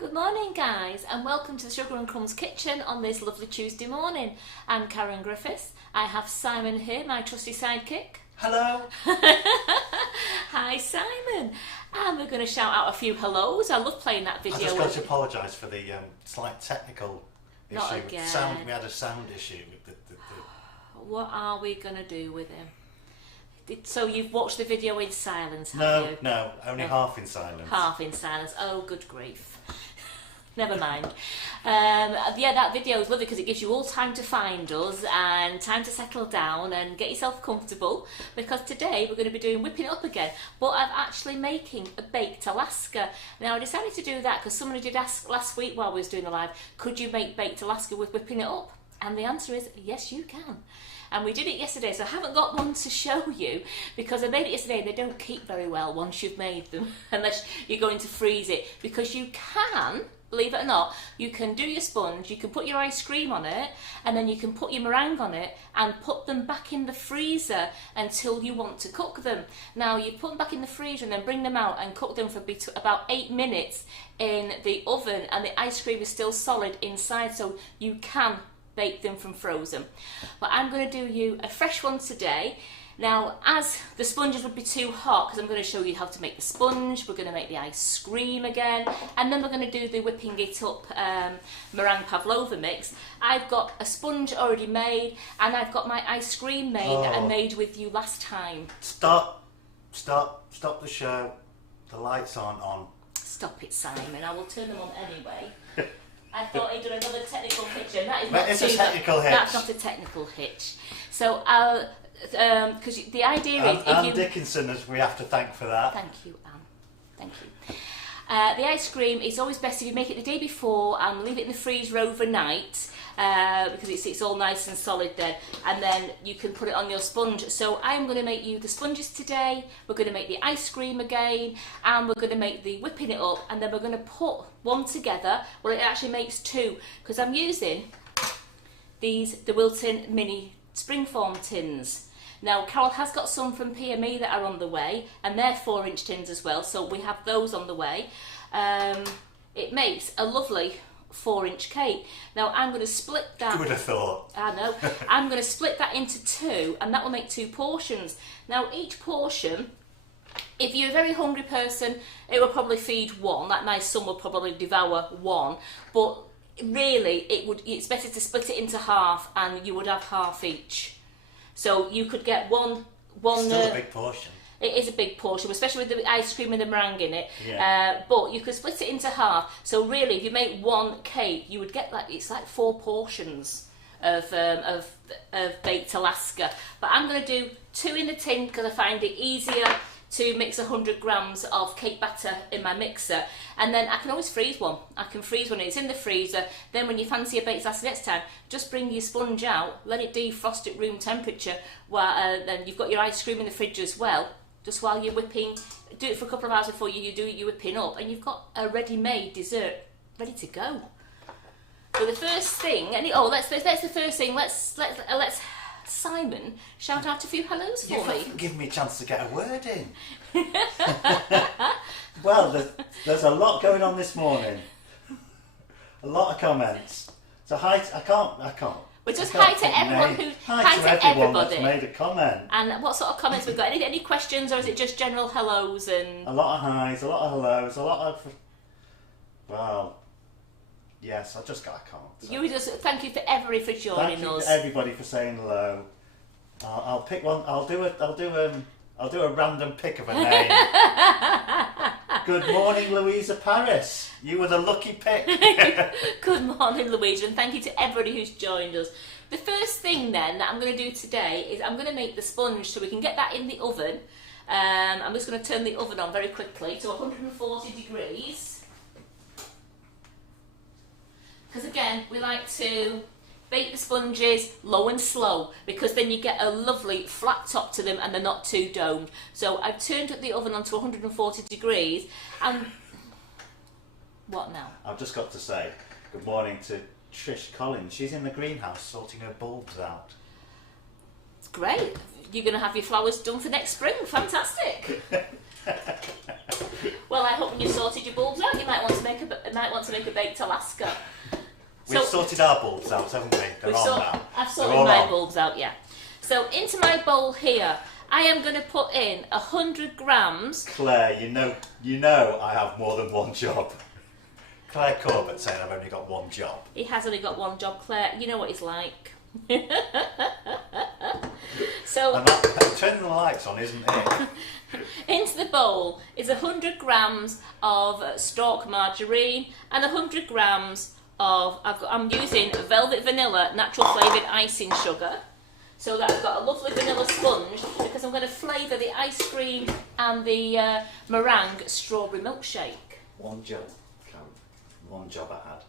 Good morning guys, and welcome to the Sugar and Crumbs kitchen on this lovely Tuesday morning. I'm Karen Griffiths. I have Simon here, my trusty sidekick. Hello. Hi Simon. And we're going to shout out a few hellos. I love playing that video. I just got to apologise for the slight technical issue. Not again. Sound, we had a sound issue with the What are we going to do with him? So you've watched the video in silence, have No, you? no, only half in silence. Half in silence. Oh, good grief. Never mind. Yeah, that video is lovely because it gives you all time to find us and time to settle down and get yourself comfortable, because today we're going to be doing whipping it up again, but I'm actually making a baked Alaska. Now I decided to do that because somebody did ask last week while we was doing the live, could you make baked Alaska with whipping it up? And the answer is yes, you can. And we did it yesterday, so I haven't got one to show you because I made it yesterday and they don't keep very well once you've made them unless you're going to freeze it, because you can, believe it or not, you can do your sponge, you can put your ice cream on it, and then you can put your meringue on it and put them back in the freezer until you want to cook them. Now you put them back in the freezer and then bring them out and cook them for about 8 minutes in the oven, and the ice cream is still solid inside, so you can bake them from frozen. But I'm going to do you a fresh one today. Now, as the sponges would be too hot, because I'm going to show you how to make the sponge, we're going to make the ice cream again, and then we're going to do the whipping it up meringue pavlova mix. I've got a sponge already made, and I've got my ice cream made that I made with you last time. Stop the show. The lights aren't on. Stop it, Simon. I will turn them on anyway. I thought he'd done another technical hitch, and that is That is a technical hitch. That's not a technical hitch. So I'll, because the idea is, Anne Dickinson, as we have to thank for that. Thank you, Anne. Thank you. The ice cream is always best if you make it the day before and leave it in the freezer overnight, because it's all nice and solid then, and then you can put it on your sponge. So I'm going to make you the sponges today, we're going to make the ice cream again, and we're going to make the whipping it up, and then we're going to put one together. Well, it actually makes two, because I'm using the Wilton mini springform tins. Now Carol has got some from PME that are on the way, and they're 4-inch tins as well, so we have those on the way. It makes a lovely 4-inch cake. Now I'm going to split that. Who would have thought? I know. I'm going to split that into two, and that will make 2 portions. Now each portion, if you're a very hungry person, it will probably feed one. Like my son will probably devour one, but really it's better to split it into half, and you would have half each. So you could get one. Still a big portion. It is a big portion, especially with the ice cream and the meringue in it. Yeah. But you could split it into half. So really, if you make one cake, you would get it's like 4 portions of baked Alaska. But I'm going to do 2 in the tin because I find it easier to mix 100 grams of cake batter in my mixer, and then I can always freeze one. I can freeze one, it's in the freezer. Then when you fancy a baked Alaska next time, just bring your sponge out, let it defrost at room temperature, while then you've got your ice cream in the fridge as well, just while you're whipping. Do it for a couple of hours before you do your whipping up, and you've got a ready-made dessert ready to go. So the first thing, that's the first thing. Let's Simon shout out a few hellos for me. You've given me a chance to get a word in. Well, there's a lot going on this morning. A lot of comments. So hi, I can't. But just hi to everyone hi to everybody that's made a comment. And what sort of comments we've got? Any questions, or is it just general hellos and a lot of highs, a lot of hellos, a lot of yes, I can't. So. You just thank you for everybody for joining us. Thank you to everybody for saying hello. I'll pick one. I'll do a random pick of a name. Good morning, Louisa Paris. You were the lucky pick. Good morning, Louisa, and thank you to everybody who's joined us. The first thing then that I'm going to do today is I'm going to make the sponge so we can get that in the oven. I'm just going to turn the oven on very quickly to 140 degrees. Because again, we like to bake the sponges low and slow, because then you get a lovely flat top to them and they're not too domed. So I've turned up the oven onto 140 degrees, and what now? I've just got to say good morning to Trish Collins. She's in the greenhouse sorting her bulbs out. It's great. You're going to have your flowers done for next spring. Fantastic. Well, I hope when you've sorted your bulbs out, you might want to make a baked Alaska. We've sorted our bulbs out, haven't we? They're on now. I've sorted my bulbs out, yeah. So into my bowl here, I am going to put in 100 grams. Claire, you know I have more than one job. Claire Corbett saying I've only got one job. He has only got one job, Claire. You know what he's like. So and that, turning the lights on, isn't it? Into the bowl is 100 grams of stalk margarine and 100 grams of, I'm using velvet vanilla natural flavoured icing sugar. So that I've got a lovely vanilla sponge because I'm going to flavour the ice cream and the meringue strawberry milkshake. One job, Karen. One job I had.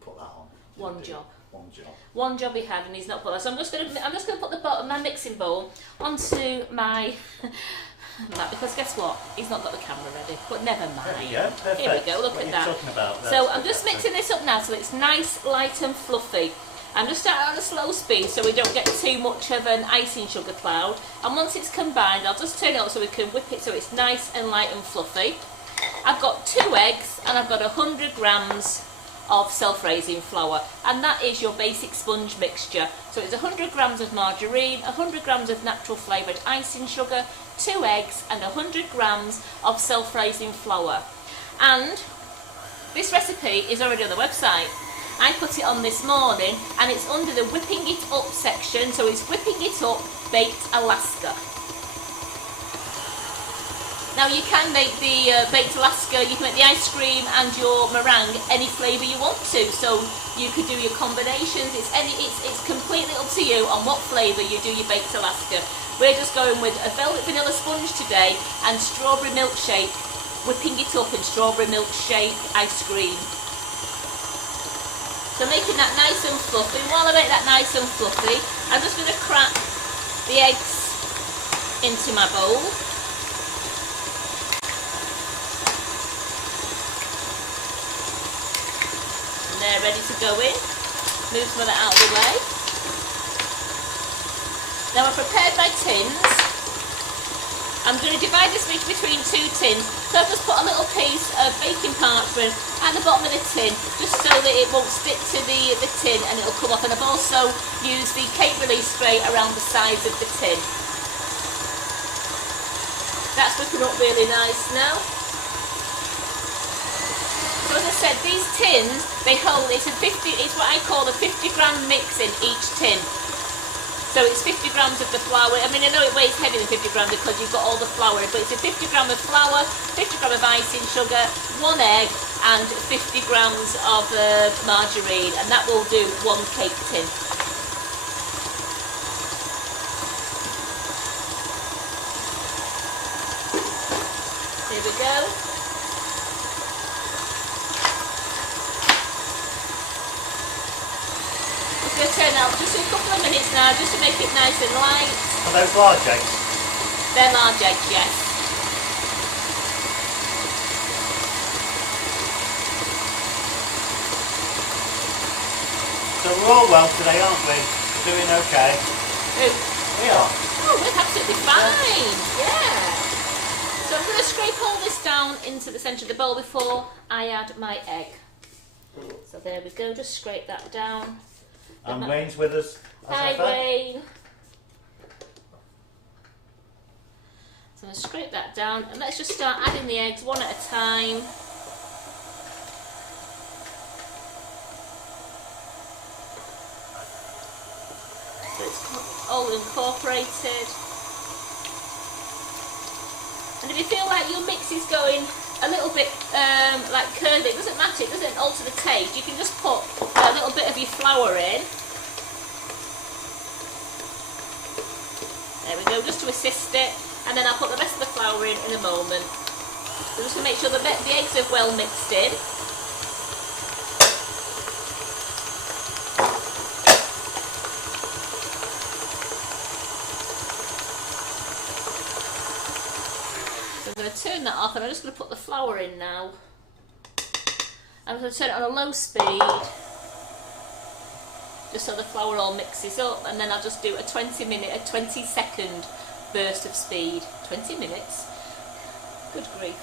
Put that on. One job. One job. One job he had and he's not put that. So I'm just going to put the bottom, my mixing bowl onto my because guess what? He's not got the camera ready. But never mind. Yeah, here we go. Look at that. Talking about? So I'm just mixing this up now so it's nice, light and fluffy. I'm just starting on a slow speed so we don't get too much of an icing sugar cloud. And once it's combined, I'll just turn it up so we can whip it so it's nice and light and fluffy. I've got 2 eggs and I've got 100 grams of self-raising flour, and that is your basic sponge mixture. So it's 100 grams of margarine, 100 grams of natural flavoured icing sugar, 2 eggs and 100 grams of self-raising flour. And this recipe is already on the website. I put it on this morning and it's under the whipping it up section, so it's whipping it up baked Alaska. Now you can make the baked Alaska, you can make the ice cream and your meringue any flavour you want to, so you could do your combinations, it's completely up to you on what flavour you do your baked Alaska. We're just going with a velvet vanilla sponge today and strawberry milkshake, whipping it up in strawberry milkshake ice cream. So making that nice and fluffy. While I make that nice and fluffy, I'm just going to crack the eggs into my bowl. And they're ready to go in. Move some of that out of the way. Now I've prepared my tins. I'm going to divide this between 2 tins. So I've just put a little piece of baking parchment at the bottom of the tin, just so that it won't stick to the tin and it'll come off. And I've also used the cake release spray around the sides of the tin. That's looking up really nice now. So as I said, these tins, they hold, it's what I call a 50 gram mix in each tin. So it's 50 grams of the flour. I mean, I know it weighs heavier than 50 grams because you've got all the flour, but it's a 50 gram of flour, 50 gram of icing sugar, 1 egg, and 50 grams of margarine, and that will do 1 cake tin. There we go. I'm going to turn out just a couple of minutes now, just to make it nice and light. Are those large eggs? They're large eggs, yes. So we're all well today, aren't we? Doing okay? Who? We are. Oh, we're absolutely fine. Yeah. So I'm going to scrape all this down into the centre of the bowl before I add my egg. So there we go, just scrape that down. And Wayne's with us. Hi, Wayne. So I'm going to scrape that down and let's just start adding the eggs one at a time. So it's all incorporated. And if you feel like your mix is going a little bit like curly, it doesn't matter, it doesn't alter the taste. You can just put a little bit of your flour in. There we go, just to assist it. And then I'll put the rest of the flour in a moment. So just to make sure the eggs are well mixed in. So I'm going to turn that off and I'm just going to put the flour in now. I'm going to turn it on a low speed, just so the flour all mixes up, and then I'll just do a 20-second burst of speed. 20 minutes? Good grief.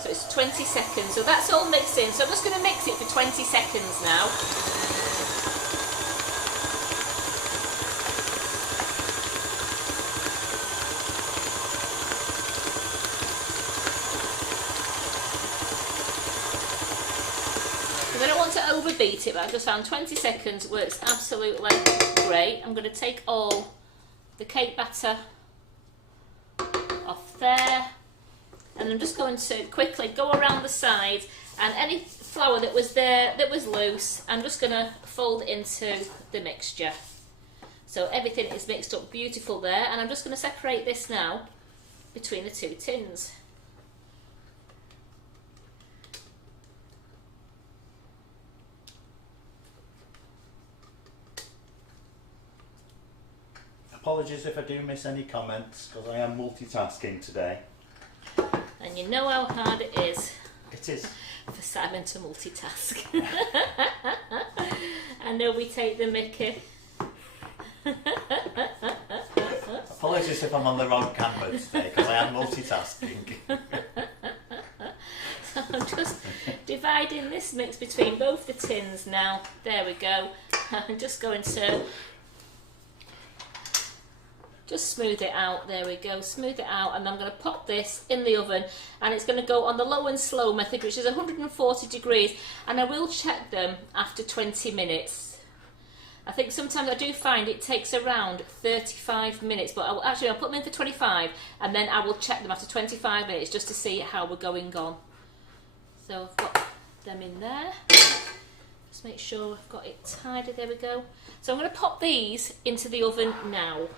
So it's 20 seconds. So that's all mixed in. So I'm just going to mix it for 20 seconds now. I don't want to overbeat it, but I've just found 20 seconds works absolutely great. I'm going to take all the cake batter off there, and I'm just going to quickly go around the sides, and any flour that was there that was loose, I'm just going to fold into the mixture. So everything is mixed up beautiful there, and I'm just going to separate this now between the two tins. Apologies if I do miss any comments, because I am multitasking today. And you know how hard it is. It is. For Simon to multitask. I know we take the mickey. Apologies if I'm on the wrong camera today, because I am multitasking. So I'm just dividing this mix between both the tins now. There we go. I'm just going to just smooth it out. There we go, smooth it out, and I'm going to pop this in the oven, and it's going to go on the low and slow method, which is 140 degrees, and I will check them after 20 minutes. I think sometimes I do find it takes around 35 minutes, but I'll put them in for 25, and then I will check them after 25 minutes just to see how we're going on. So I've got them in there. Just make sure I've got it tidy. There we go. So I'm going to pop these into the oven now.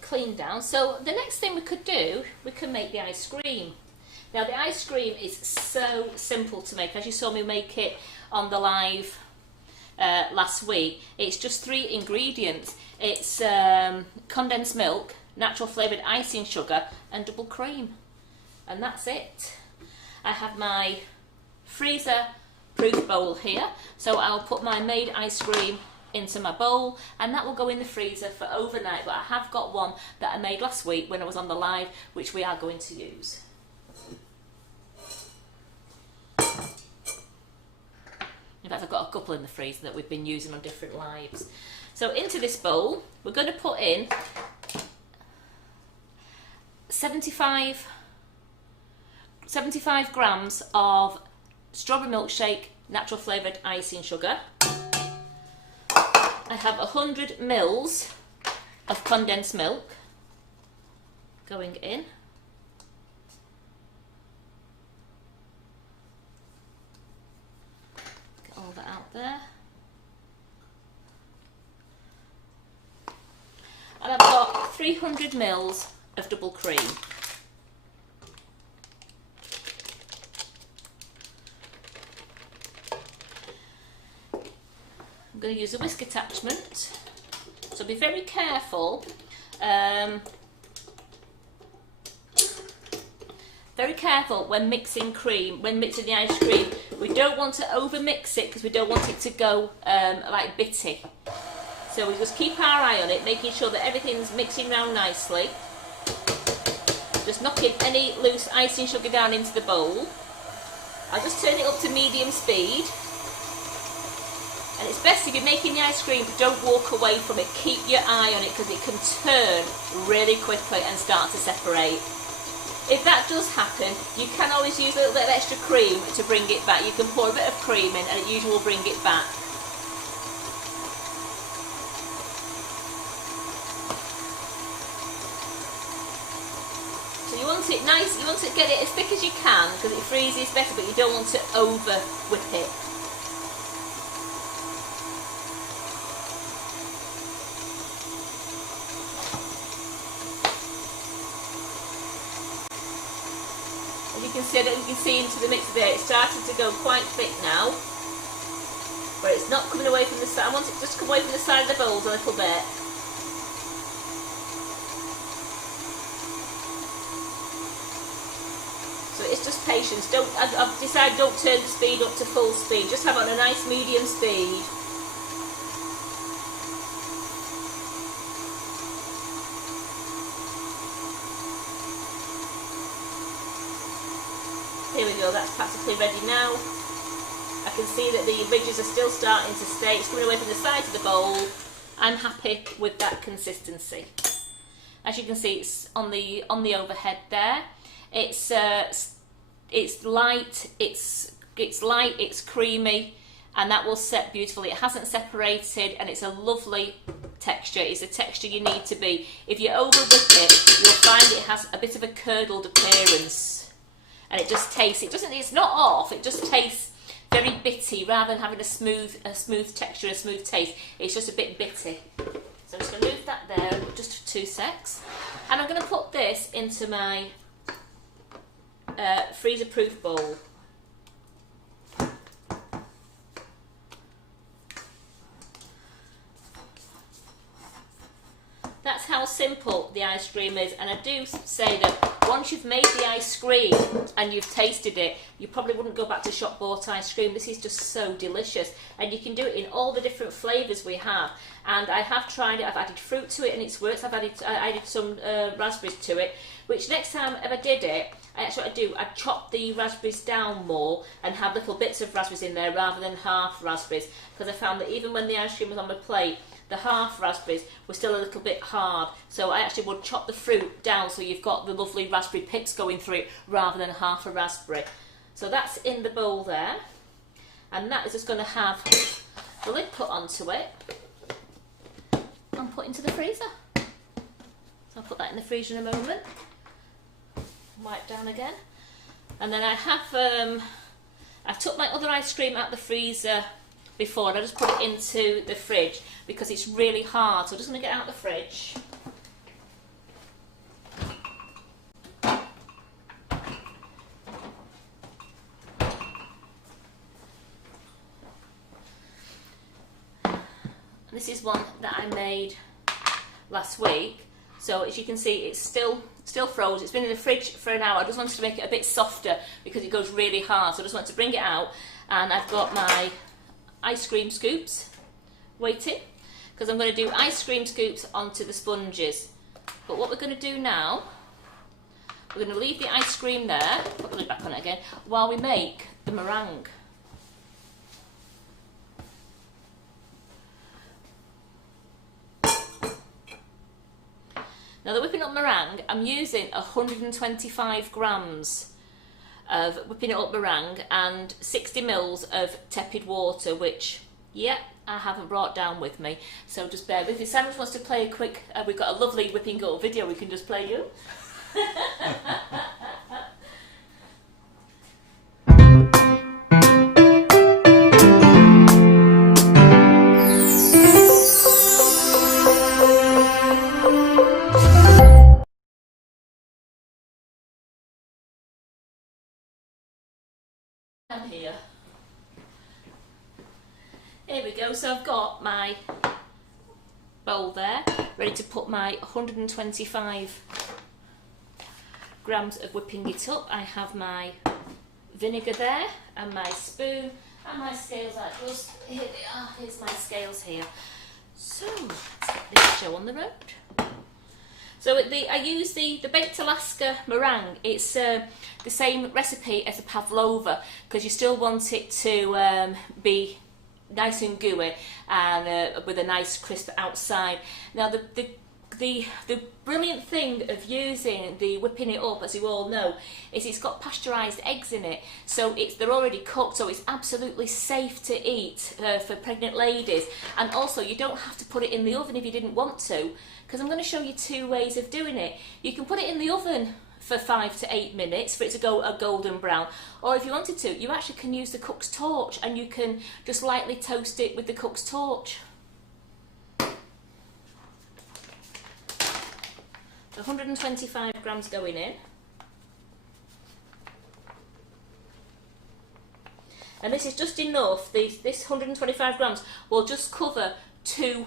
Clean down. So the next thing we could do, we can make the ice cream. Now the ice cream is so simple to make, as you saw me make it on the live last week. It's just 3 ingredients. It's condensed milk, natural flavoured icing sugar, and double cream, and that's it. I have my freezer proof bowl here, so I'll put my made ice cream into my bowl, and that will go in the freezer for overnight. But I have got one that I made last week when I was on the live, which we are going to use. In fact, I've got a couple in the freezer that we've been using on different lives. So into this bowl we're going to put in 75 grams of strawberry milkshake natural flavoured icing sugar. I have 100 mils of condensed milk going in. Get all that out there. And I've got 300 mils of double cream. I'm going to use a whisk attachment, so be very careful. Very careful when mixing cream, when mixing the ice cream. We don't want to over mix it because we don't want it to go like bitty. So we just keep our eye on it, making sure that everything's mixing round nicely. Just knocking any loose icing sugar down into the bowl. I'll just turn it up to medium speed. And it's best if you're making the ice cream, don't walk away from it. Keep your eye on it because it can turn really quickly and start to separate. If that does happen, you can always use a little bit of extra cream to bring it back. You can pour a bit of cream in and it usually will bring it back. So you want it nice, you want to get it as thick as you can because it freezes better, but you don't want to over whip it. You can see into the mixer there, it's starting to go quite thick now, but it's not coming away from the side. I want it just to come away from the side of the bowls a little bit. So it's just patience. I've decided don't turn the speed up to full speed. Just have it on a nice medium speed. Here we go, that's practically ready now. I can see that the ridges are still starting to stay. It's coming away from the sides of the bowl. I'm happy with that consistency. As you can see, it's on the overhead there. It's light, it's creamy, and that will set beautifully. It hasn't separated, and it's a lovely texture. It's a texture you need to be. If you over whip it, you'll find it has a bit of a curdled appearance, and it just tastes. It's not off. It just tastes very bitty rather than having a smooth texture, a smooth taste. It's just a bit bitty. So I'm just going to move that there just for 2 secs, and I'm going to put this into my freezer-proof bowl. That's how simple the ice cream is, and I do say that once you've made the ice cream and you've tasted it, you probably wouldn't go back to shop bought ice cream. This is just so delicious, and you can do it in all the different flavours we have. And I have tried it, I've added fruit to it and it's worked. I added some raspberries to it, which next time if I did it, I'd chop the raspberries down more and have little bits of raspberries in there rather than half raspberries, because I found that even when the ice cream was on my plate, the half raspberries were still a little bit hard, so I actually would chop the fruit down so you've got the lovely raspberry pips going through it rather than half a raspberry. So that's in the bowl there, and that is just going to have the lid put onto it and put into the freezer. So I'll put that in the freezer in a moment. Wipe down again, and then I have I've took my other ice cream out the freezer before, and I just put it into the fridge because it's really hard. So I'm just going to get out the fridge. And this is one that I made last week. So as you can see, it's still frozen. It's been in the fridge for an hour. I just wanted to make it a bit softer because it goes really hard. So I just wanted to bring it out, and I've got my ice cream scoops waiting because I'm going to do ice cream scoops onto the sponges. But what we're going to do now, we're going to leave the ice cream there, put the lid back on it again, while we make the meringue. Now the whipping up meringue, I'm using 125 grams of whipping it up meringue and 60 mils of tepid water, which, yeah, I haven't brought down with me. So just bear with me. If Sandra wants to play a quick, we've got a lovely whipping up video we can just play you. Here we go, so I've got my bowl there, ready to put my 125 grams of whipping it up. I have my vinegar there, and my spoon, and my scales. Here they are, here's my scales here. So, let's get this show on the road. So I use the Baked Alaska meringue. It's the same recipe as the pavlova, because you still want it to be nice and gooey and with a nice crisp outside. Now the brilliant thing of using the whipping it up, as you all know, is it's got pasteurised eggs in it, so they're already cooked, so it's absolutely safe to eat for pregnant ladies. And also you don't have to put it in the oven if you didn't want to, because I'm going to show you two ways of doing it. You can put it in the oven for 5 to 8 minutes for it to go a golden brown, or if you wanted to, you actually can use the cook's torch and you can just lightly toast it with the cook's torch. So 125 grams going in, and this is just enough. This 125 grams will just cover 2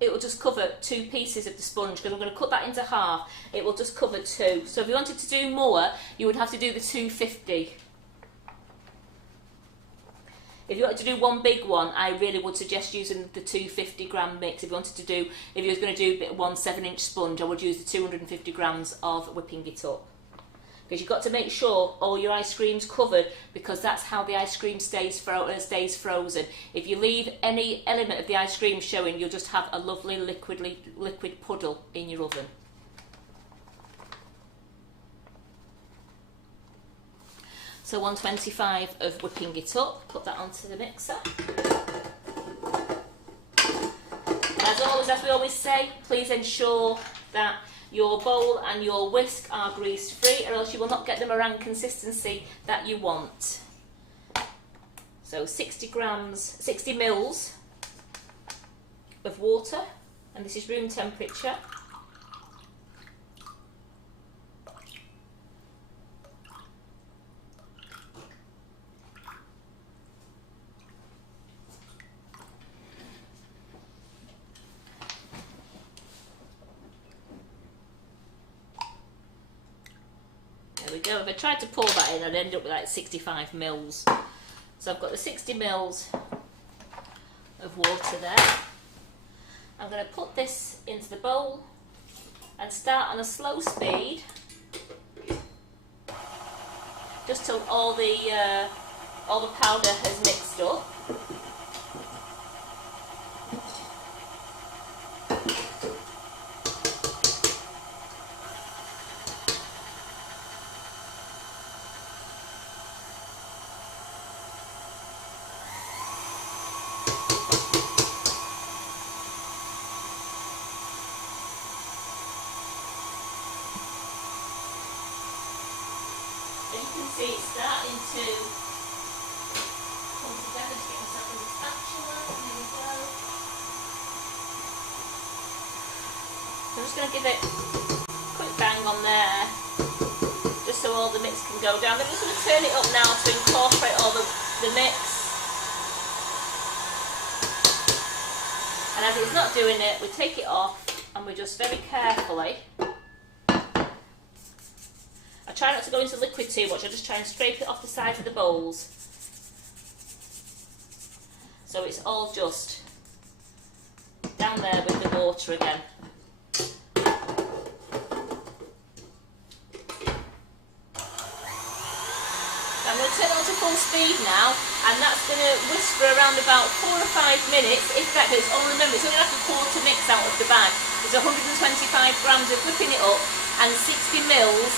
it will just cover 2 pieces of the sponge, because I'm going to cut that into half. It will just cover 2. So if you wanted to do more, you would have to do the 250. If you wanted to do one big one, I really would suggest using the 250 gram mix. If you wanted to do, if you was going to do one 7-inch sponge, I would use the 250 grams of whipping it up. Because you've got to make sure all your ice cream's covered, because that's how the ice cream stays frozen. If you leave any element of the ice cream showing, you'll just have a lovely liquid puddle in your oven. So 125 of whipping it up, put that onto the mixer. As always, as we always say, please ensure that your bowl and your whisk are grease free, or else you will not get the meringue consistency that you want. So 60 mils of water, and this is room temperature. There we go. If I tried to pour that in, I'd end up with like 65 mils. So I've got the 60 mils of water there. I'm going to put this into the bowl and start on a slow speed, just till all the powder has mixed up. You can see it's starting to come together. Just get myself with a spatula. There we go. So I'm just going to give it a quick bang on there, just so all the mix can go down. Then I'm just going to turn it up now to incorporate all the mix. And as it's not doing it, we take it off and we just very carefully. I try not to go into liquid too much, I just try and scrape it off the sides of the bowls. So it's all just down there with the water again. I'm going to turn it on to full speed now, and that's going to whisk for around about 4 or 5 minutes, if that goes. Oh, remember, it's only like a quarter mix out of the bag. There's 125 grams of whipping it up and 60 mils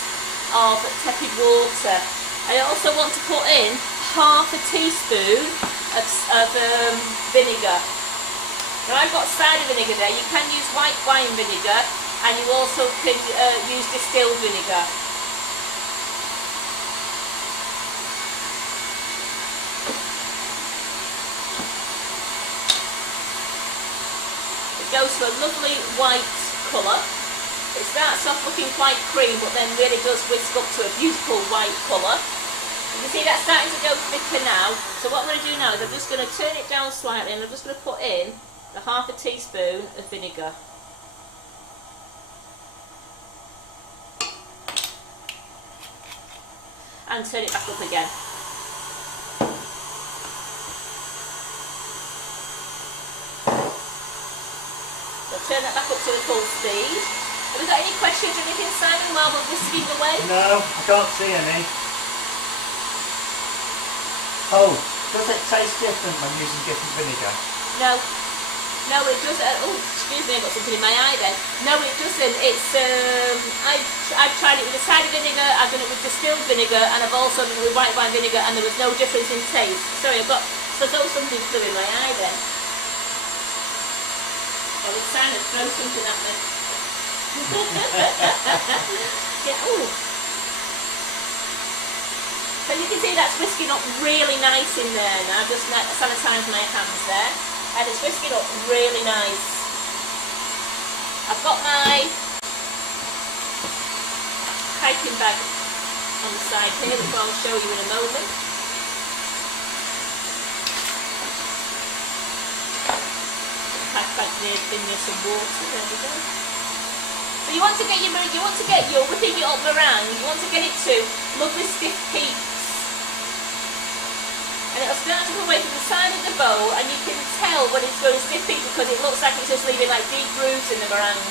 of tepid water. I also want to put in half a teaspoon of vinegar. Now I've got cider vinegar there. You can use white wine vinegar, and you also can use distilled vinegar. It goes to a lovely white colour. It starts off looking quite cream, but then really does whisk up to a beautiful white colour. You can see that's starting to go thicker now. So what I'm going to do now is I'm just going to turn it down slightly, and I'm just going to put in the half a teaspoon of vinegar. And turn it back up again. So turn that back up to the full speed. Have we got any questions or anything, Simon, while we're whisking away? No, I can't see any. Oh, does it taste different when using different vinegar? No. No, it doesn't. Oh, excuse me, I've got something in my eye then. No, it doesn't. It's, I've tried it with the cider vinegar, I've done it with distilled vinegar, and I've also done it with white wine vinegar, and there was no difference in taste. Sorry, so there was something flew in my eye then. Oh, it's Simon, throw something at me. Yeah, ooh. So you can see that's whisking up really nice in there now. I've just sanitised my hands there, and it's whisking up really nice. I've got my piping bag on the side here, which I'll show you in a moment. Pipe bag in there some water. There we go. So you want to get your whipping it up meringue. You want to get it to lovely stiff peaks. And it'll start to come away from the side of the bowl, and you can tell when it's going stiff peaks because it looks like it's just leaving like deep grooves in the meringue.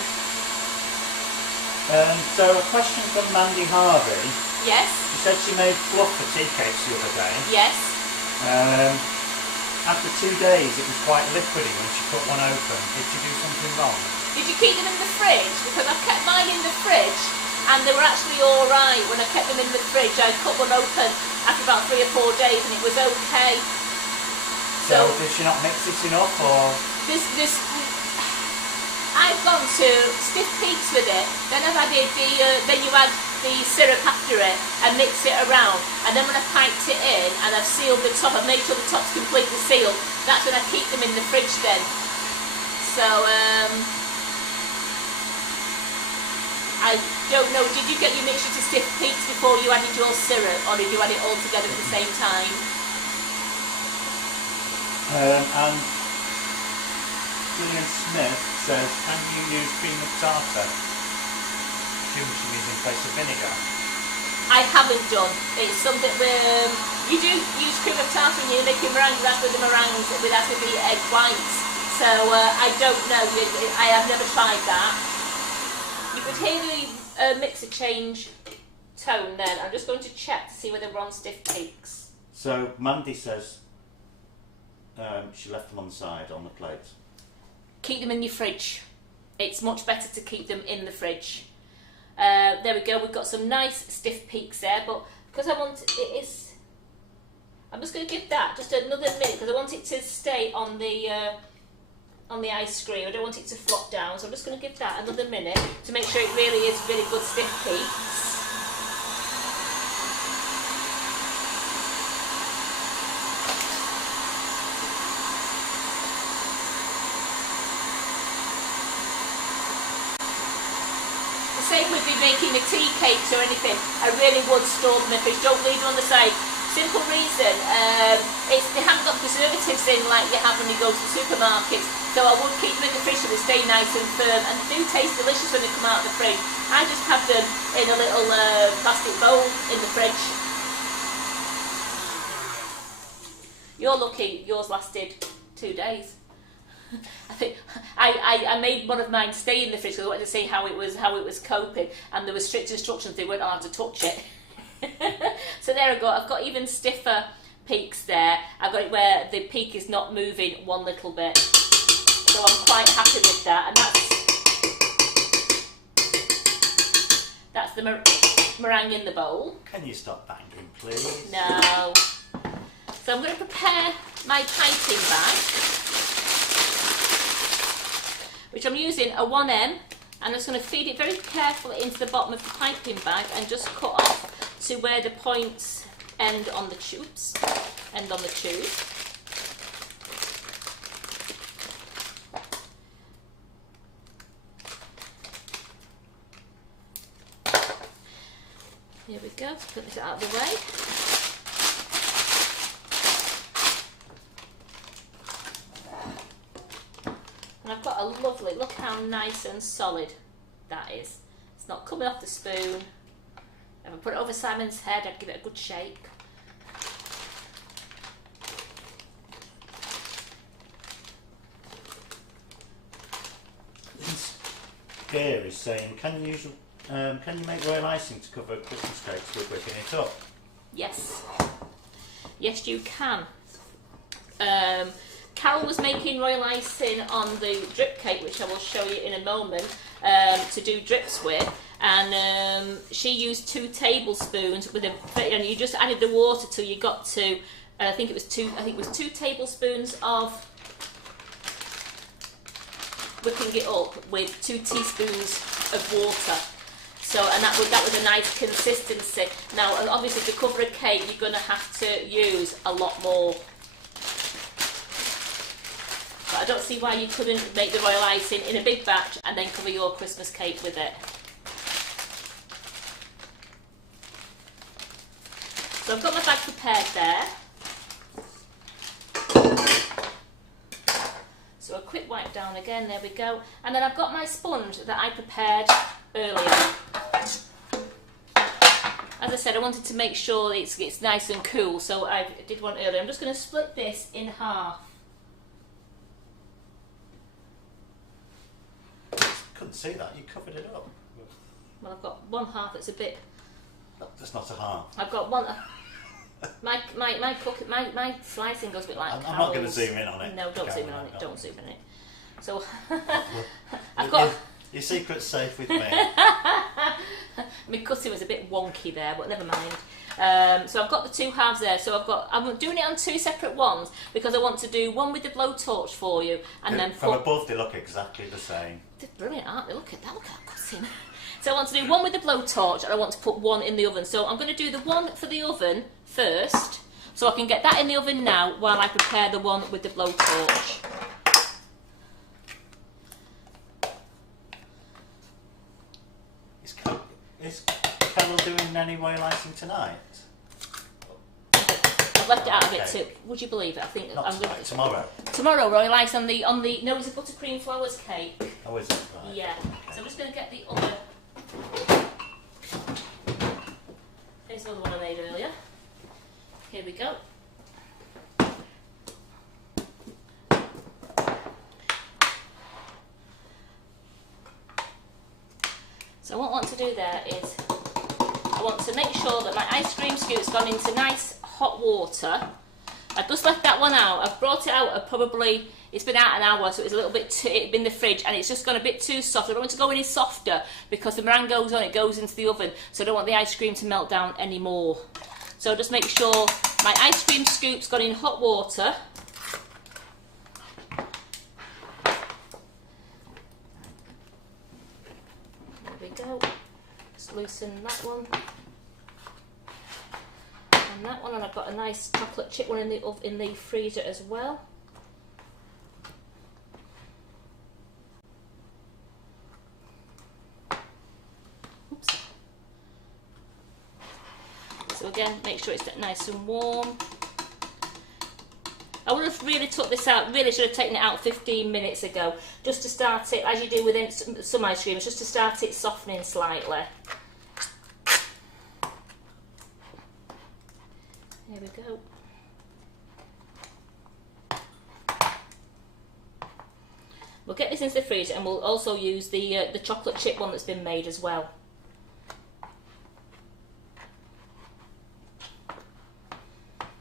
So a question from Mandy Harvey. Yes. She said she made fluff for tea cakes the other day. Yes. After 2 days it was quite liquidy when she cut one open. Did she do something wrong? Did you keep them in the fridge? Because I kept mine in the fridge and they were actually alright when I kept them in the fridge. I cut one open after about 3 or 4 days and it was okay. So did she not mix it enough, or? I've gone to stiff peaks with it, then I've added then you add the syrup after it and mix it around, and then when I've piped it in and I've sealed the top, I've made sure the top's completely sealed, that's when I keep them in the fridge then. So, I don't know, did you get your mixture to stiff peaks before you added your syrup, or did you add it all together at the same time? And Julian Smith says, can you use cream of tartar? She was using in place of vinegar. I haven't done. It's something where you do use cream of tartar when you're making meringue. That's with the meringues, that's with the egg whites. So I don't know. I have never tried that. You could hear the mixer change tone then. I'm just going to check to see whether we're on stiff peaks. So Mandy says she left them on the side on the plate. Keep them in your fridge. It's much better to keep them in the fridge. There we go. We've got some nice stiff peaks there, but because I want I'm just going to give that just another minute because I want it to stay on the ice cream. I don't want it to flop down, so I'm just going to give that another minute to make sure it really is really good stiff peaks. Same with me making the tea cakes or anything, I really would store them in the fridge. Don't leave them on the side. Simple reason, they haven't got preservatives in like you have when you go to the supermarkets. So I would keep them in the fridge so they stay nice and firm, and they do taste delicious when they come out of the fridge. I just have them in a little plastic bowl in the fridge. You're lucky yours lasted 2 days. I think I made one of mine stay in the fridge because I wanted to see how it was coping, and there were strict instructions they weren't allowed to touch it. So there I go. I've got even stiffer peaks there. I've got it where the peak is not moving one little bit, so I'm quite happy with that. And that's the meringue in the bowl. Can you stop banging, please? No. So I'm going to prepare my piping bag, which I'm using a 1M, and I'm just going to feed it very carefully into the bottom of the piping bag and just cut off to where the points end on the tubes. Here we go, put this out of the way. And I've got a lovely, look how nice and solid that is. It's not coming off the spoon. If I put it over Simon's head, I'd give it a good shake. Here is saying, can you make royal icing to cover Christmas cakes with whipping it up? Yes. Yes, you can. Carol was making royal icing on the drip cake, which I will show you in a moment, to do drips with, and she used 2 tablespoons with and you just added the water till you got to, I think it was 2 tablespoons of whipping it up with 2 teaspoons of water. So, and that was a nice consistency. Now, obviously, to cover a cake, you're going to have to use a lot more. But I don't see why you couldn't make the royal icing in a big batch and then cover your Christmas cake with it. So I've got my bag prepared there. So So a quick wipe down again, there we go. And then I've got my sponge that I prepared earlier. As I said, I wanted to make sure it's nice and cool, so I did one earlier. I'm just going to split this in half. Couldn't see that, you covered it up. Well, I've got one half that's a bit... That's not a half. I've got one... My slicing goes a bit like I'm not going to zoom in on it. No, don't zoom in on it. Don't zoom in it. So I've got your secret's safe with me. My cutting was a bit wonky there, but never mind. So I've got the two halves there. So I'm doing it on two separate ones because I want to do one with the blowtorch for you, and then from above they look exactly the same. They're brilliant, aren't they? Look at that! Look at that cutting. So I want to do one with the blowtorch, and I want to put one in the oven. So I'm going to do the one for the oven first, so I can get that in the oven now while I prepare the one with the blowtorch. Is Carol doing any oil icing tonight? I've left it out of it too. Would you believe it? I think Not tonight, tomorrow. Tomorrow, oil ice on the no, it's a buttercream flowers cake. Oh, is it? Right. Yeah. Okay. So I'm just going to get the other. Here's another one I made earlier. Here we go. So what I want to do there is I want to make sure that my ice cream scoop's gone into nice hot water. I've just left that one out. I've brought it out at probably, it's been out an hour, so it's a little bit it'd been in the fridge, and it's just gone a bit too soft. I don't want it to go any softer because the meringue goes on, it goes into the oven, so I don't want the ice cream to melt down anymore. So just make sure my ice cream scoop's gone in hot water. There we go. Just loosen that one. And that one, and I've got a nice chocolate chip one in the freezer as well. Oops. So again, make sure it's nice and warm. I would have really took this out, really should have taken it out 15 minutes ago, just to start it, as you do with some ice cream, just to start it softening slightly. There we go. We'll get this into the freezer, and we'll also use the chocolate chip one that's been made as well.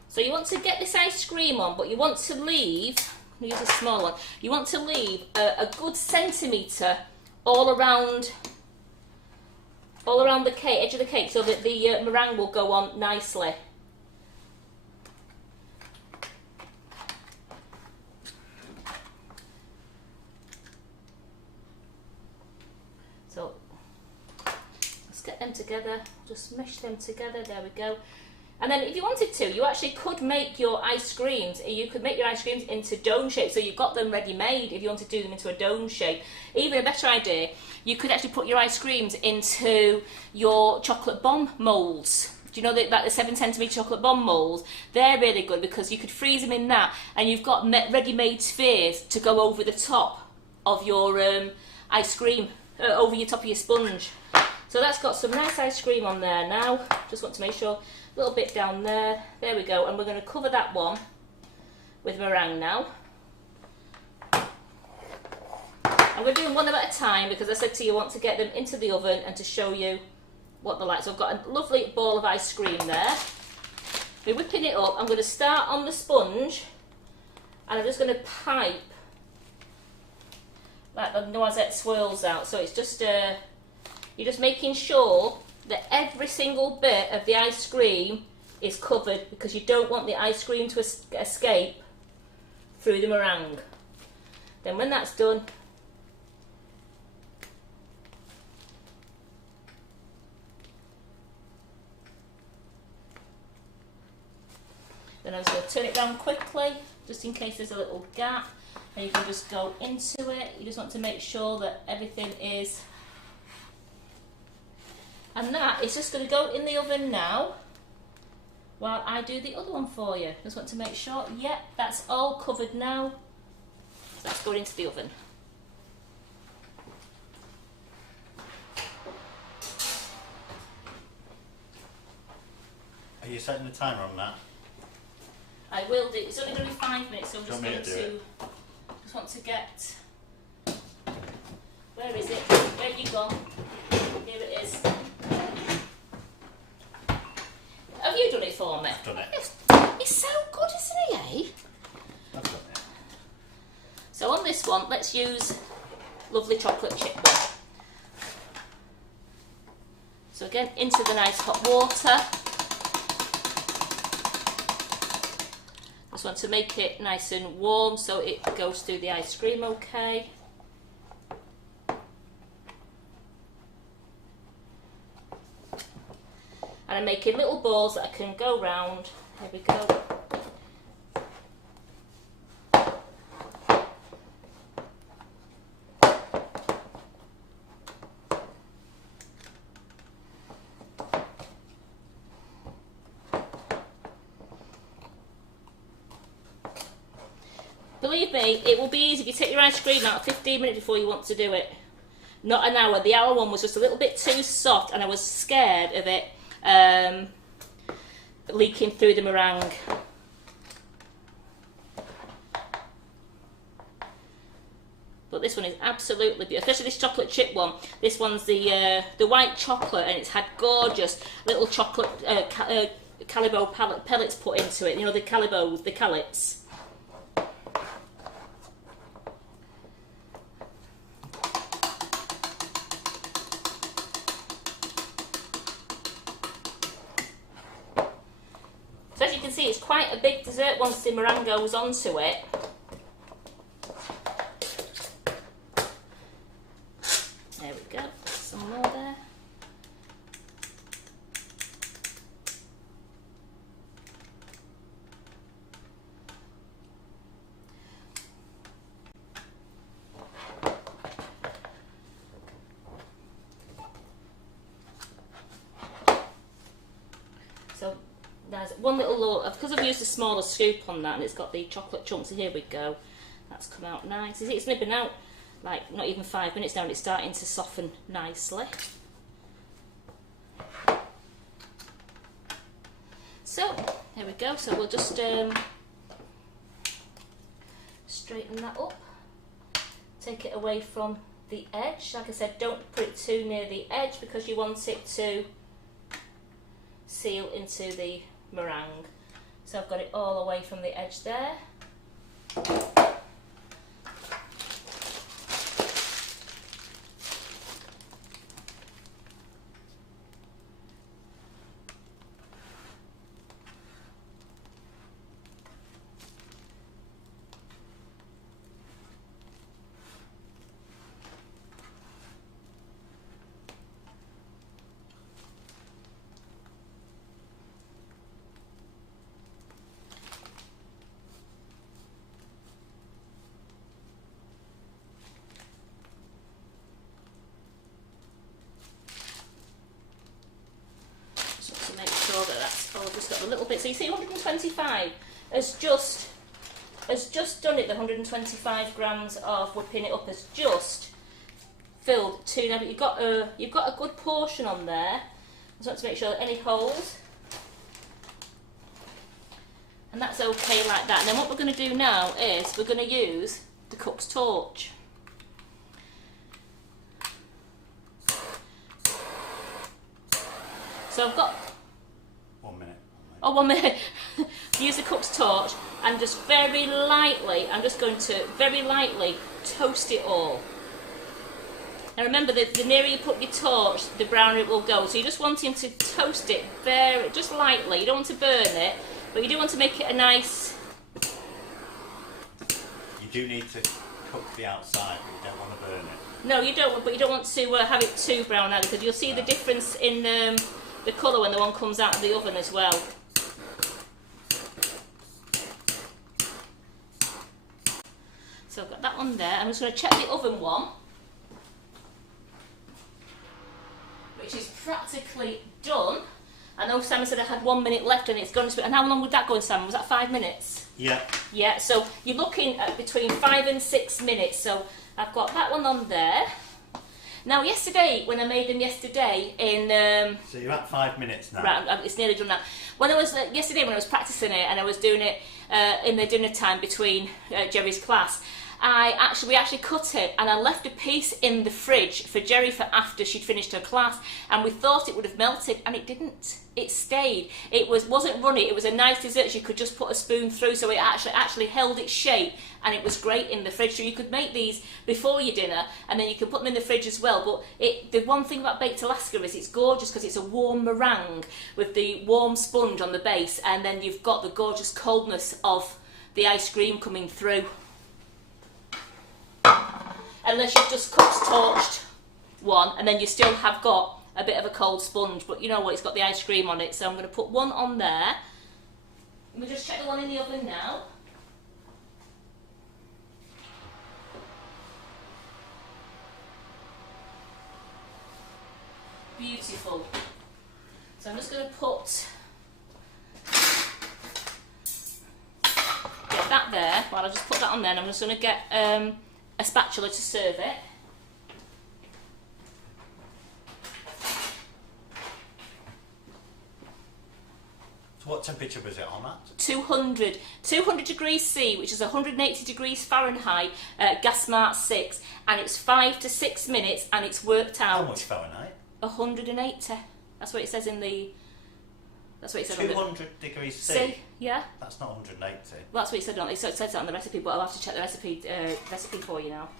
So you want to get this ice cream on, but you want to leave, use a small one, you want to leave a good centimetre all around the cake, edge of the cake, so that the meringue will go on nicely. So let's get them together, just mesh them together, there we go. And then if you wanted to, you actually could make your ice creams, you could make your ice creams into dome shape, so you've got them ready made if you want to do them into a dome shape. Even a better idea, you could actually put your ice creams into your chocolate bomb moulds. Do you know that the 7cm chocolate bomb moulds? They're really good because you could freeze them in that, and you've got ready-made spheres to go over the top of your ice cream, over your top of your sponge. So that's got some nice ice cream on there now. Just want to make sure, a little bit down there. There we go. And we're going to cover that one with meringue now. And we're doing one at a time because I said to you, I want to get them into the oven and to show you what they're like. So I've got a lovely ball of ice cream there. We're whipping it up. I'm going to start on the sponge, and I'm just going to pipe like the noisette swirls out. So it's just you're just making sure that every single bit of the ice cream is covered, because you don't want the ice cream to escape through the meringue. Then when that's done, then I'm just going to turn it down quickly, just in case there's a little gap, and you can just go into it. You just want to make sure that everything is... And that is just going to go in the oven now while I do the other one for you. Just want to make sure, yep, that's all covered now. That's going into the oven. Are you setting the timer on that? I will do. It's only going to be 5 minutes, so I'm just going to. Just want to get. Where is it? Where have you gone? Here it is. Have you done it for me? I've done it. It's so good, isn't he, eh? I've done it. So on this one, let's use lovely chocolate chip one. So again, into the nice hot water. Just want to make it nice and warm so it goes through the ice cream okay. And I'm making little balls that I can go round. Here we go. Believe me, it will be easy if you take your ice cream out 15 minutes before you want to do it. Not an hour. The hour one was just a little bit too soft and I was scared of it leaking through the meringue. But this one is absolutely beautiful, especially this chocolate chip one. This one's the white chocolate and it's had gorgeous little chocolate Calibo pellets put into it. You know, the Calibos, the callets. So as you can see, it's quite a big dessert once the meringue goes onto it. There we go, some more there. So there's one little load, because I've used a smaller scoop on that and it's got the chocolate chunks, and here we go. That's come out nice. It's nibbling out like not even 5 minutes now and it's starting to soften nicely. So, there we go. So we'll just straighten that up. Take it away from the edge. Like I said, don't put it too near the edge because you want it to seal into the meringue. So I've got it all away from the edge there. That's all just got a little bit. So you see 125 has just done it. The 125 grams of whipping it up has just filled 2 now, but you've got a good portion on there. I just want to make sure that any holes, and that's okay like that. And then what we're going to do now is we're going to use the cook's torch. So I've got 1 minute. Oh, 1 minute. Use the cook's torch and just very lightly, I'm just going to very lightly toast it all. Now remember that the nearer you put your torch, the browner it will go. So you're just wanting to toast it just lightly. You don't want to burn it, but you do want to make it a nice... You do need to cook the outside, but you don't want to burn it. No, you don't, but you don't want to have it too brown either, because you'll see the difference in the colour when the one comes out of the oven as well. So I've got that one there. I'm just going to check the oven one, which is practically done. I know Simon said I had 1 minute left and it's gone to... And how long would that go in, Simon? Was that 5 minutes? Yeah. Yeah, so you're looking at between 5 and 6 minutes. So I've got that one on there. Now, yesterday, when I made them yesterday in... so you're at 5 minutes now. Right, it's nearly done now. When I was yesterday, when I was practicing it and I was doing it in the dinner time between Jerry's class, we actually cut it and I left a piece in the fridge for Jerry for after she'd finished her class, and we thought it would have melted and it didn't. It stayed. It wasn't runny. It was a nice dessert. You could just put a spoon through, so it actually held its shape, and it was great in the fridge. So you could make these before your dinner and then you can put them in the fridge as well. But the one thing about baked Alaska is it's gorgeous because it's a warm meringue with the warm sponge on the base, and then you've got the gorgeous coldness of the ice cream coming through. Unless you've just torched one and then you still have got a bit of a cold sponge, but you know what, it's got the ice cream on it, so I'm going to put one on there. Let me just check the one in the oven now. Beautiful. So I'm just going to get that there. Well, I'll just put that on there and I'm just going to get a spatula to serve it. So what temperature was it on at? 200 degrees C, which is 180 degrees Fahrenheit, gas smart 6, and it's 5 to 6 minutes, and it's worked out. How much Fahrenheit? 180. That's what it says in the. That's what it said 200 on the. degrees C. C, yeah. That's not 180. Well, that's what it said on. It says that on the recipe, but I'll have to check the recipe for you now.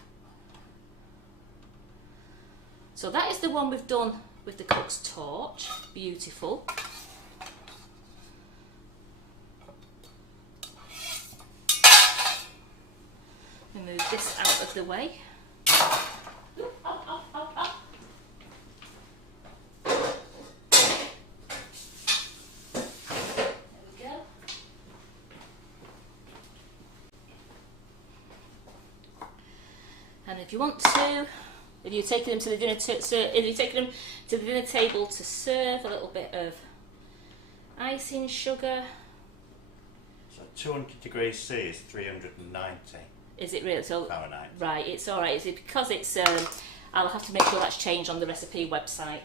So that is the one we've done with the cook's torch. Beautiful. Move this out of the way. Ooh, ow, ow, ow, ow. There we go. And if you want to, if you're taking them to the dinner table to serve, a little bit of icing sugar. So 200 degrees C is 390. Is it really? So Fahrenheit. Right, it's all right. Is it because it's? I'll have to make sure that's changed on the recipe website.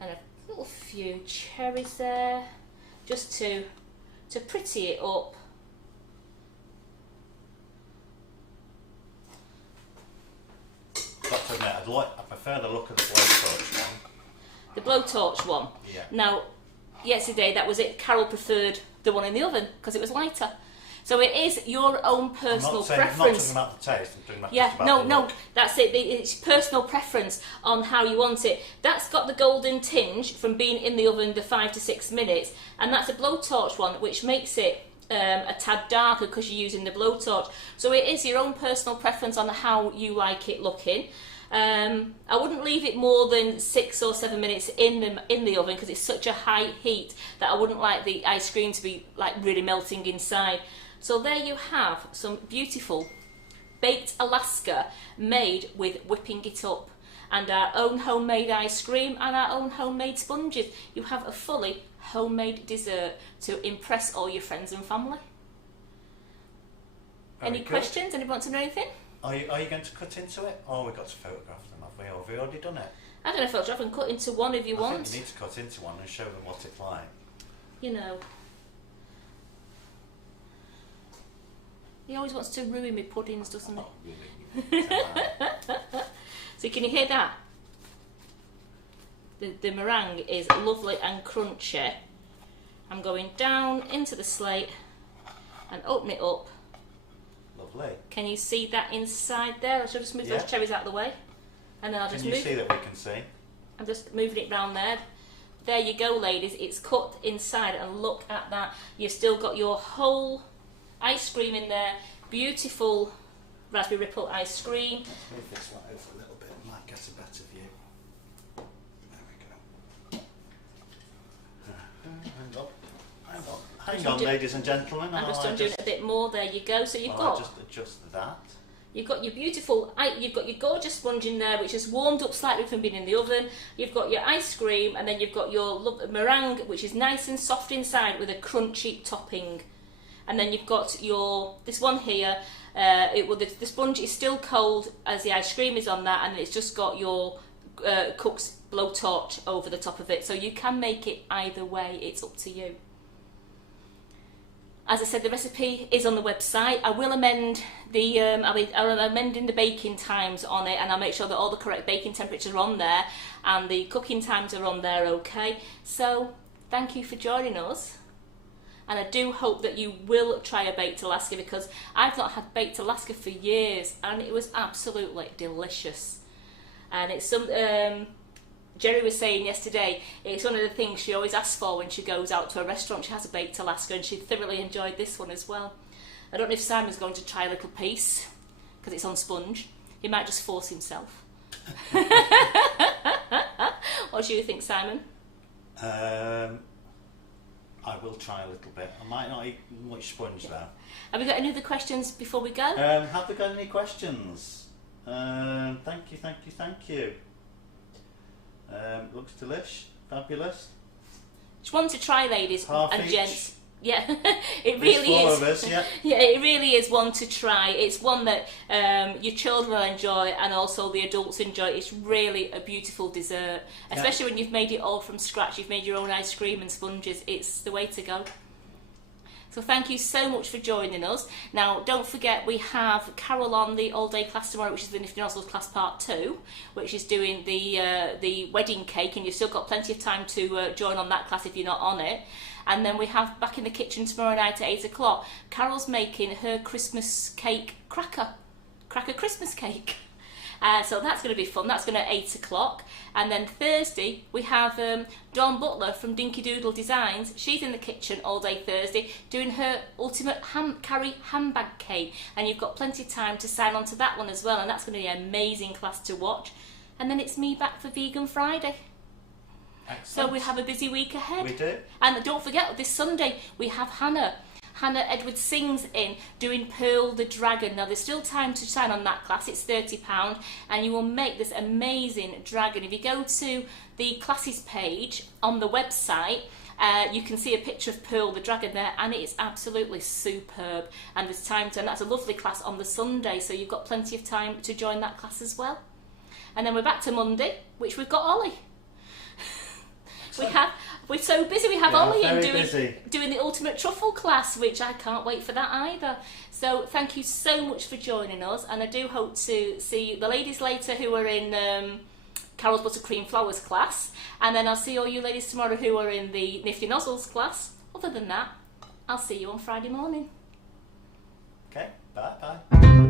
And a little few cherries there, just to pretty it up. Got to admit, I prefer the look of the blowtorch one. The blowtorch one. Yeah. Now, yesterday that was it. Carol preferred the one in the oven because it was lighter. So it is your own personal preference. I'm not talking about the taste, I'm talking about yeah, just about no, the no, look. that's it. It's personal preference on how you want it. That's got the golden tinge from being in the oven the 5 to 6 minutes, and that's a blowtorch one, which makes it a tad darker because you're using the blowtorch. So it is your own personal preference on how you like it looking. I wouldn't leave it more than 6 or 7 minutes in the oven because it's such a high heat that I wouldn't like the ice cream to be like really melting inside. So there you have some beautiful baked Alaska made with whipping it up, and our own homemade ice cream and our own homemade sponges. You have a fully homemade dessert to impress all your friends and family. Any questions? Anybody want to know anything? Are you going to cut into it? Oh, we've got to photograph them, have we? Or have we already done it? I don't know if I'll drop and cut into one if you want. I think you need to cut into one and show them what it's like. You know. He always wants to ruin me puddings, doesn't he? Oh, really? So can you hear that? The meringue is lovely and crunchy. I'm going down into the slate and open it up. Lovely. Can you see that inside there? I should just move those cherries out of the way. And then I'll just Can you see that we can see? I'm just moving it round there. There you go, ladies. It's cut inside, and look at that. You've still got your whole ice cream in there. Beautiful raspberry ripple ice cream. Let's move this one over a little bit. Might get a better view. There we go. Hang on, ladies and gentlemen. I'm just doing it a bit more. There you go. So you've got. I'll just adjust that. You've got your beautiful, you've got your gorgeous sponge in there, which has warmed up slightly from being in the oven. You've got your ice cream, and then you've got your meringue, which is nice and soft inside with a crunchy topping. And then you've got this one here. The sponge is still cold as the ice cream is on that, and it's just got your cooked blowtorch over the top of it. So you can make it either way. It's up to you. As I said, the recipe is on the website. I will amend I'm amending the baking times on it, and I'll make sure that all the correct baking temperatures are on there and the cooking times are on there, okay? So, thank you for joining us. And I do hope that you will try a baked Alaska, because I've not had baked Alaska for years and it was absolutely delicious. And it's Jerry was saying yesterday, it's one of the things she always asks for when she goes out to a restaurant. She has a baked Alaska, and she thoroughly enjoyed this one as well. I don't know if Simon's going to try a little piece, because it's on sponge. He might just force himself. What do you think, Simon? I will try a little bit. I might not eat much sponge though. Have we got any other questions before we go? Have we got any questions? Thank you. Looks delish, fabulous. Just one to try, ladies Half and each. Gents. Yeah, it really There's 4 is. of us, yeah. Yeah, it really is one to try. It's one that your children will enjoy, and also the adults enjoy. It's really a beautiful dessert, especially when you've made it all from scratch. You've made your own ice cream and sponges. It's the way to go. So thank you so much for joining us. Now, don't forget, we have Carol on the all-day class tomorrow, which is the Nifty Nozzles class part 2, which is doing the wedding cake, and you've still got plenty of time to join on that class if you're not on it. And then we have Back in the Kitchen tomorrow night at 8 o'clock. Carol's making her Christmas cake cracker Christmas cake. So that's going to be fun. That's going to at 8 o'clock. And then Thursday, we have Dawn Butler from Dinky Doodle Designs. She's in the kitchen all day Thursday doing her ultimate carry handbag cake. And you've got plenty of time to sign on to that one as well. And that's going to be an amazing class to watch. And then it's me back for Vegan Friday. Excellent. So we have a busy week ahead. We do. And don't forget, this Sunday, we have Hannah Edwards Sings in doing Pearl the Dragon. Now there's still time to sign on that class. It's £30 and you will make this amazing dragon. If you go to the classes page on the website, you can see a picture of Pearl the Dragon there, and it is absolutely superb. And there's time to, and that's a lovely class on the Sunday, so you've got plenty of time to join that class as well. And then we're back to Monday, which we've got Ollie. We're so busy. We have Ollie in doing the ultimate truffle class, which I can't wait for that either. So thank you so much for joining us, and I do hope to see the ladies later who are in Carol's Buttercream Flowers class, and then I'll see all you ladies tomorrow who are in the Nifty Nozzles class. Other than that, I'll see you on Friday morning. Okay, bye.